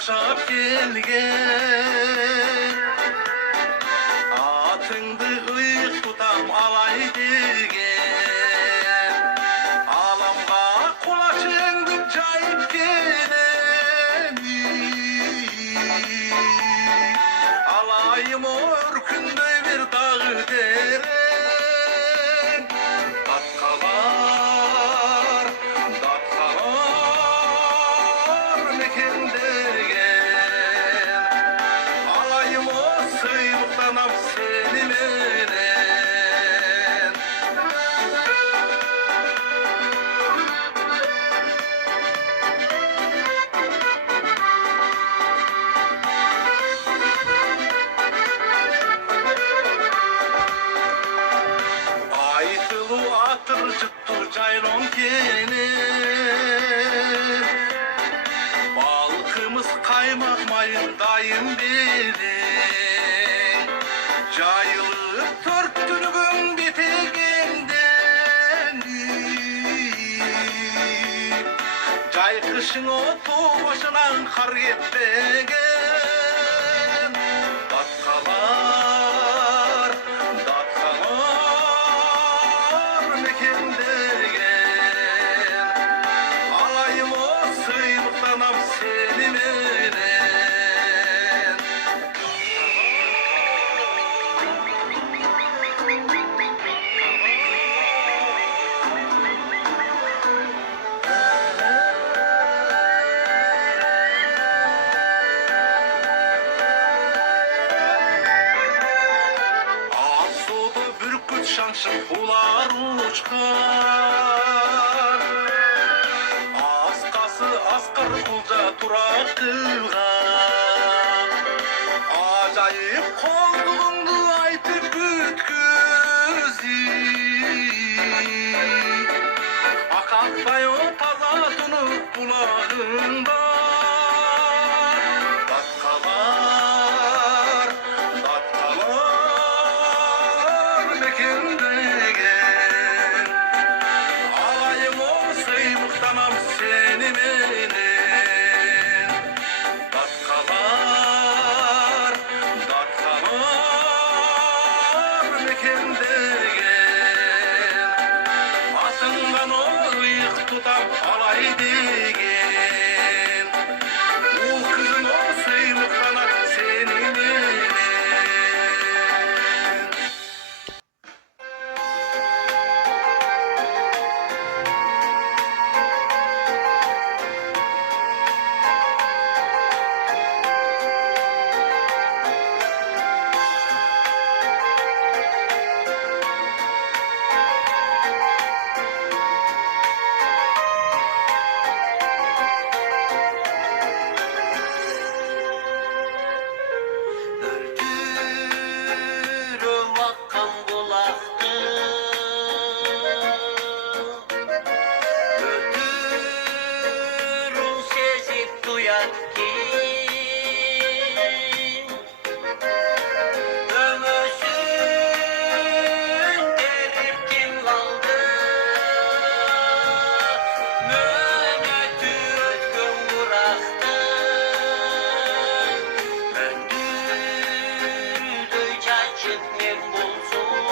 yaşap gelgen atыңды ıyık tutam alay деген alamga kulaçыңды жайып келем alayım örkünдөй bir dağı dereң datkalar mekendegen alayım o sıyluktanam seni menen aytılı atır jıttı jaylon kene balkımız kaymak mayın dayım benim jayılıp dört tünügün bitegenden jay kışın otu başынан kar ketpegen datkalar mekendegen alayım o sıyluktanam seni menen Aksu'da bürküt şanşıp ular uçkan Askası askar kulca turak kılgan Acayip kolduğumdu aytıp bütküzip Akakтай o taza tunup bulağında Datkalar mekendegen alayım o sıyluktanam seni menen toyat Ömösün derip kim kaldı Mömötü ötkön bıraktı Öndürdü çaçıp nem bulsun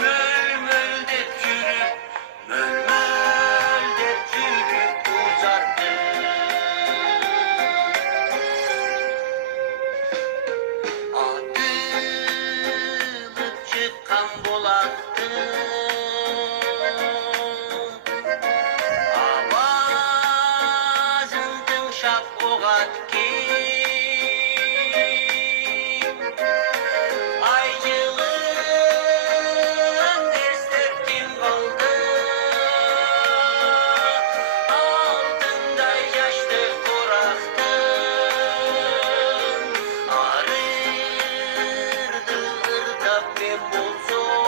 Mölmöl dep çürüp Mölmöl dep çürüp uzattı Atılıp çıkan bolattı Avazın tınşap oğat kim Aycılığın destek kim kaldı Altında yaşlık bıraktın Arırdı ırdap ben bulsun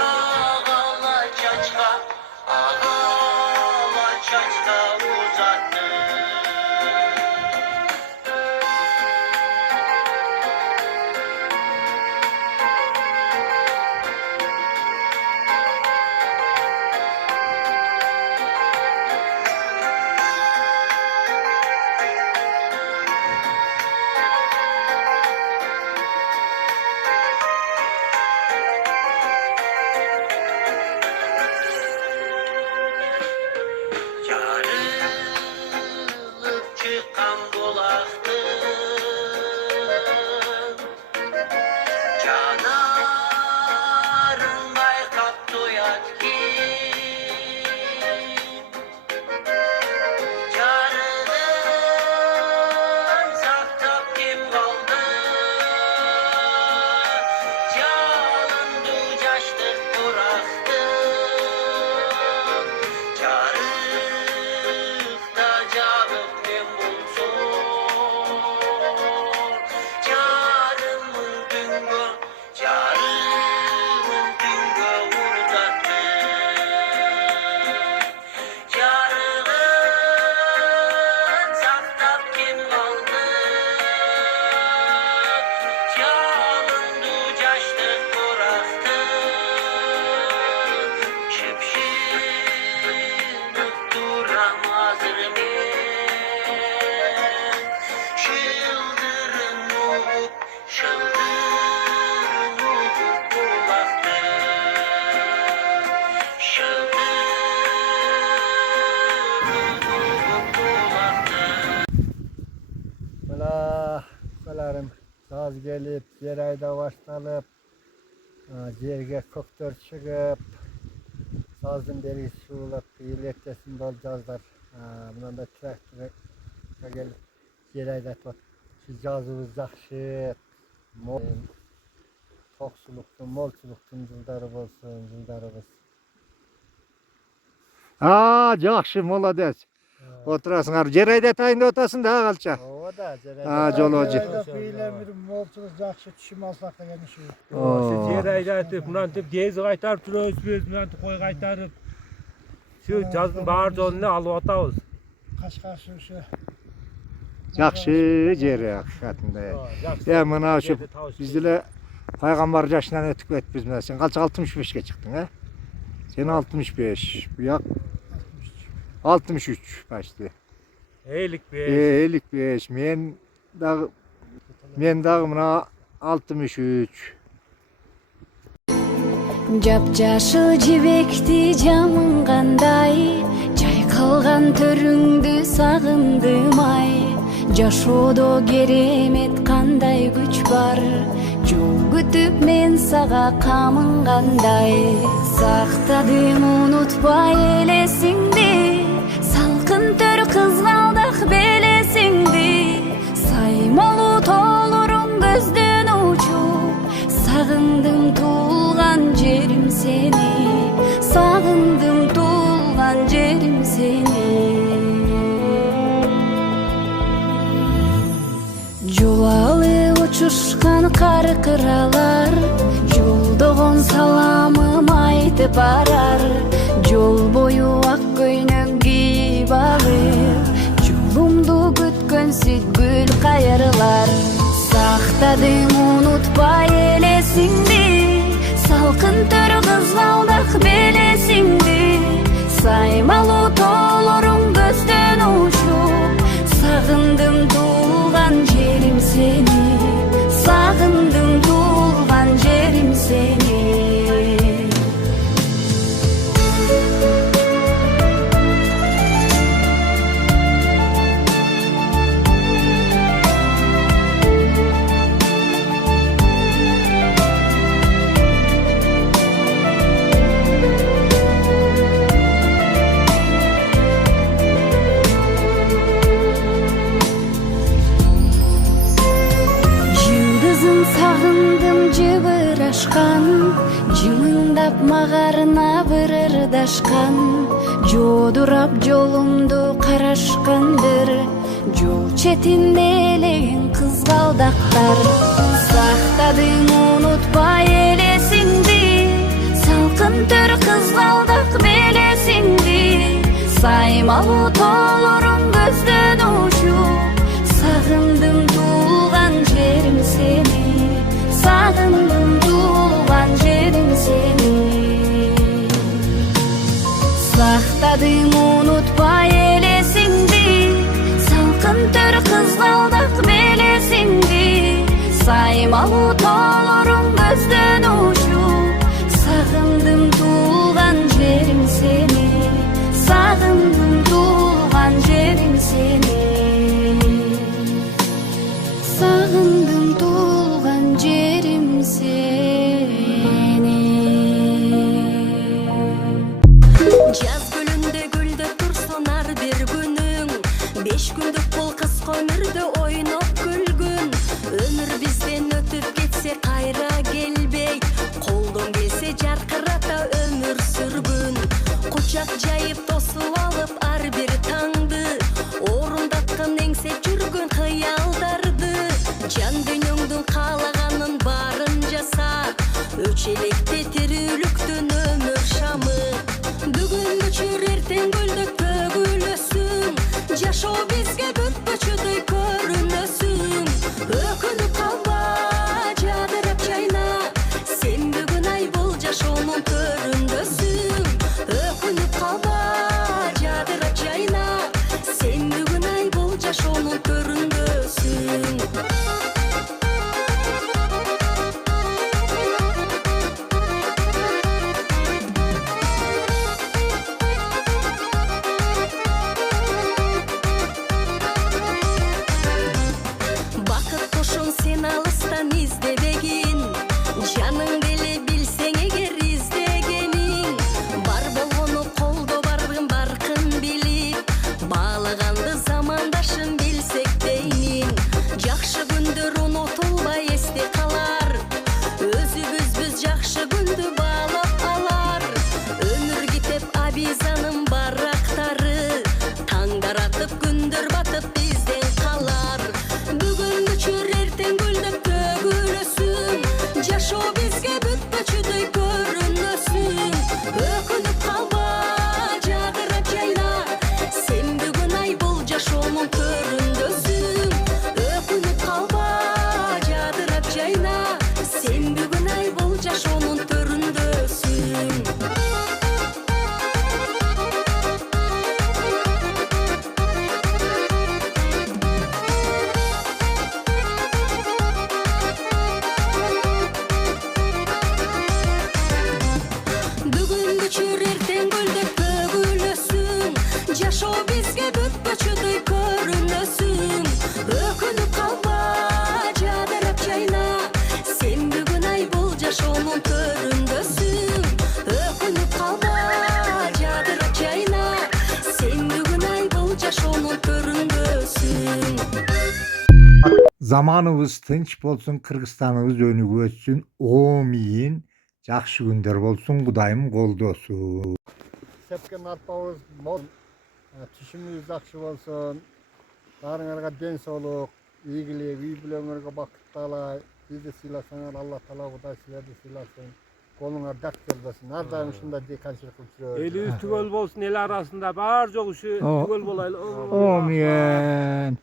Ağala çaçka uzattı Yarılıp çıkan bulaktı Canarın baykap doyat kim Carıdan saktap kim kaldı Calındı caştık bıraktı Carıkta cavık nem bulsun Carımın düngö uzattı Carığın saktap kim kaldı Çalındı caştık bıraktı Şıpşınıp duramazır men Şıldırın olup bulaktı Şıldırın olup bulaktı Bula kukalarım saz gelip, yer ayda başlanıp, yerge köktör çıkıp, sazın belgisi suulup, yıl ertesinde olacağızlar. Bundan da traktörü gelip, yer ayda tut. Şu cazımız yakşı, toksuluktu, molçuluktun yıldarı olsun, yıldarımız. Жақшы, молодец. Отырасың, жер айдатайында отасың да қалча. O da Жолоожу. Bir molçuluk жақсы түшім алсақ деген şu. Жер айдатып, мынантип дез кайтарып жүрөбүз, біз мынантип кой кайтарып. Şu жаздын баар жолуна алып атабыз. Қашқашы şu. Жақшы жер hakikatinde. Ya mına şu biz de Peygamber yaşından ötüp etmiz mena. Sen kaç 65'e çıktın ha? Sen 65. Bu yak 63 başlı. 55. Men dagı mına 63. Жап-жашыл жибекти жамынгандай чайкалган төрүңдү сагындым ай жашоодо керемет кандай күч бар жол күтүп мен сага камынгандай сактадым унутпай элесиңди салкын төр кызгалдак белесиңди саймолу тоолоруң көздөн учуп сагындым туулган жерим сени сагындым туулган жерим сени жол алып учушкан каркыралар жолдогон саламым айтып барар жол бою ак көйнөк Saktadың unutpay elesingdi, salkın tör kızgaldak belesingdi. Saymalo tolorun gözden uçup, sagındım tuğulgan jerim seni, sagındım tuğulgan jerim seni. Сағындым жыбыр ашқан, жымыңдап мағарына бір ырдашқан, жодырап жолымды қарашқандыр, жол четінде елеген қызғалдақтар. Сақтадың ұнытпай елесіңді, салқын төр қызғалдақ белесіңді. Саймалы толырым көзден ұшып, сағындым туылған жерім сені, сағындым туылған жерім сені. Сақтадың ұнытпай елесіңді, салқын төр қызғалдақ белесіңді. Саймалы толырым көзден ұшып, сағындым туылған жерім сені, сағындым туылған жерім сені. Сағындым туылған жерім сені. Жаз гүлінде гүлдеп тұрсын ар бір күнің, 5 күндік бұл қыс өмірді ойнап күлгін. Өмір бізден өтіп кетсе қайра келбей, қолдан келсе жарқырата өмір сүргін. Құшақ жайып тосып алып ар бір таңды, орындатқан еңсе жүргін қиялдарды. Жан дүниеңдің қалағанын барын жаса, өчелекте теріліктің өмір шамы. Бүгін өчір ертең гүлдік төгілесің, жашау бізге бүт-бүчідей көрінесің. Өкініп қалма, жадырап жайна, сен бүгін ай бұл жашауның төріндесің. Өкініп қалма, жадырап жайна, сен бүгін ай бұл жашауның төріндесің. Бақыт қошын сен алыстан іздебегін, жаның беле білсең егер іздегенің. Бар болғаны қолды бардың барқын біліп, балығанды замандашын білсек деймін. Жақшы күндер ұнытылбай есте қалар, өзіміз біз жақшы күнді балап алар. Өмір кетіп абизаның барақтары, таңдар атып күндер батып бізден қалар. Бүгін өчір ертең гүлдіп төгілесің, жашау бізге бүт-бүчідей көрінесің. Өкініп қалма, жадырап жайна, сен бүгін ай бұл жашауның төріндесің. Өкініп қалма, жадырап жайна, сен бүгін ай бұл жашауның төріндесің. Бүгін өчір ертең гүлдеп төгілесің, жашау бізге бүт-бүчідей көрінесің. Өкініп қалма, жадырап жайна, сен бүгін ай бұл жашауның төріндесің. Өкініп қалма, жадырап жайна, сен бүгін ай бұл жашауның төріндесің. Zamanımız tinç bolsun, Kırgızstanımız önüge ötsün, omiyin, жақсы күндер болсын, Құдайым қолды olsun. Sepken arpağız mol, tüşümüz жақсы болсын, barыңарға den sağlık, iyigilek, үй бүлөңөргө бақыт талай, bizi silasаңар, Allah Taala Құдай силерди силасын, колуңар дат келбесин, ар дайым ушундай деканчылык кылып жүрөбүз. Eliniz tügöl bolsun, el arasında bar joğuşu tügöl bolaylı. Amin.